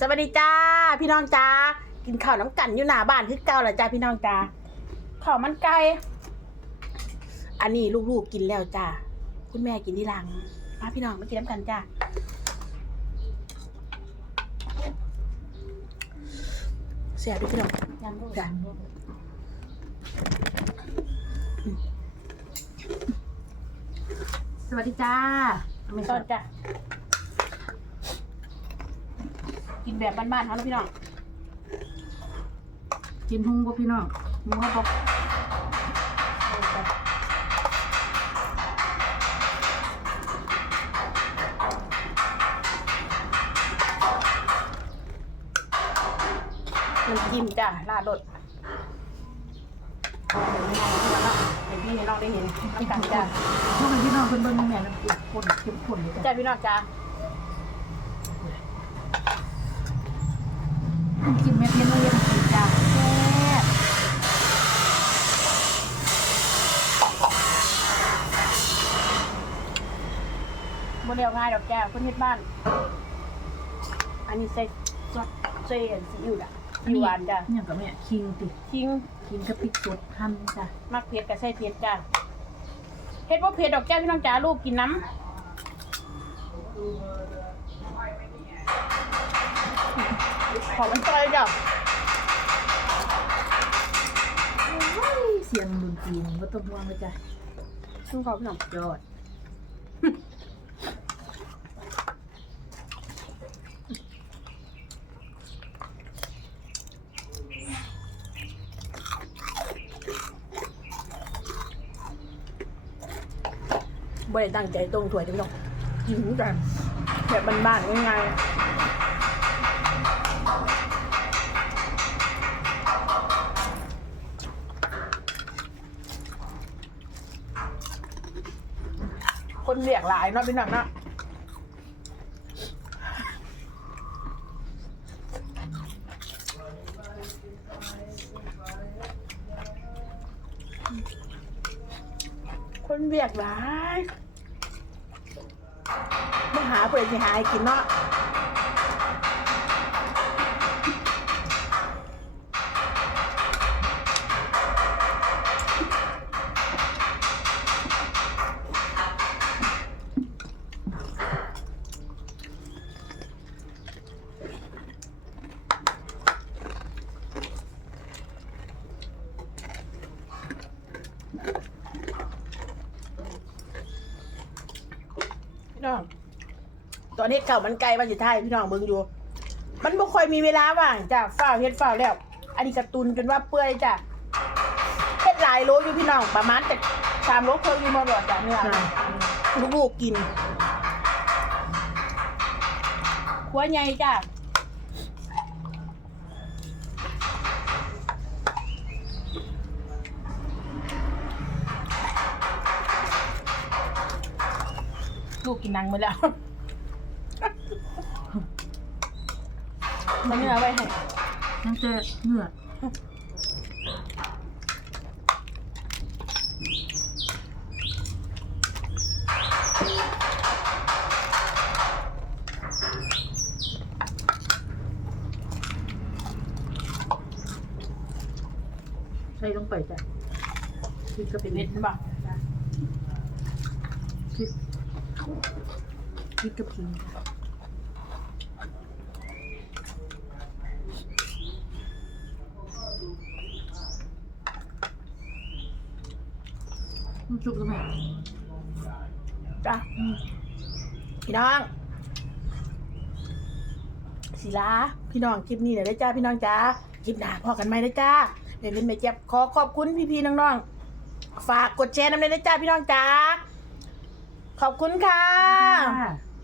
สวัสดีจ้า พี่น้องจ้ากินข้าวน้ำกันอยู่หน้าบ้านคือเก่าแหละจ้าพี่น้องจ้าข้าวมันไก่อันนี้ลูกๆกินแล้วจ้าคุณแม่กินที่หลังมาพี่น้องมากินน้ำกันจ้าเสียด้วยพี่น้องยังก็จ้ะสวัสดีจ้าไม่ต้นจ้า กินแบบบ้านๆเขานะพี่น้องกินหุ้งบ่พี่น้องมึงว่าบ่มันกินจ้าลาดรถเห็นพี่น้องได้เห็นน้ำกันจ้าพวกพี่น้องเพิ่นเบิ่งแม่น้ำจิ้มข้นเข้มข้นเลยจ้ะจ้าพี่น้องจ้า น้ำจิ้มแม่เพี้ยนละเอียดกินจ้าแซ่บโมเดลง่ายดอกแก้วคนเฮ็ดบ้าน อันนี้ใส่ซอสเซนซีอิ๊วจ้ะซีอิ๊วหวานจ้ะเนี่ยกับแม่คิงติทิ้งคิงกับพริกสดหั่นจ้ะมักเผ็ดกับใส่เผ็ดจ้ะเฮ็ดบ่เผ็ดดอกแก้วพี่น้องจ้าลูกกินน้ำ ขอมันซอยจ้ะโอ้ยเสียงดนตรีนี่บ่ต้องห่วงเลยจ้ะซึ่งขอพี่น้องยอดบ่ได้ตั้งใจตรงถ้วยเด้อพี่น้องกินกันแบบบ้านๆง่ายๆ คนเรียกหลายเนาะพี่น้องเนาะคนเบียกหลายมาหาเพื่อนสิหาให้กินเนาะ พี่น้อง ตอนเฮ็ดข้าวมันไก่มาสิท้ายพี่น้องเบิ่งอยู่ มันบ่ค่อยมีเวลาว่างจ้ะฝ้าวเฮ็ดฝ้าวแล้ว อันนี้กระตุนจนว่าเปื่อยจ้ะเฮ็ดหลายโลอยู่พี่น้อง ประมาณแต่สามโลครึ่งอยู่มาหลอดจ้ะเนื้อลูกๆกินขัวใหญ่จ้ะ ลูกกินนังหมาแล้วมันเนื้อไว้ให้นั่นจะเนื้อใส่ลงไปจ้ะพริกกะปิเม็ดใช่ปะพริก พริกกะปิจ้ะมันจุกแล้วไหมจ้ะพี่น้อง ศิลา พี่น้องคลิปนี้เดี๋ยวได้จ้า พี่น้องจ้า คลิปหน้าพอกันไหมได้จ้าเดี๋ยวเล่นไม่เจ็บขอขอบคุณพี่ๆน้องๆ ฝากกดแชร์น้ำเลยนะจ้า พี่น้องจ้า ขอบคุณค่ะ ค่ะ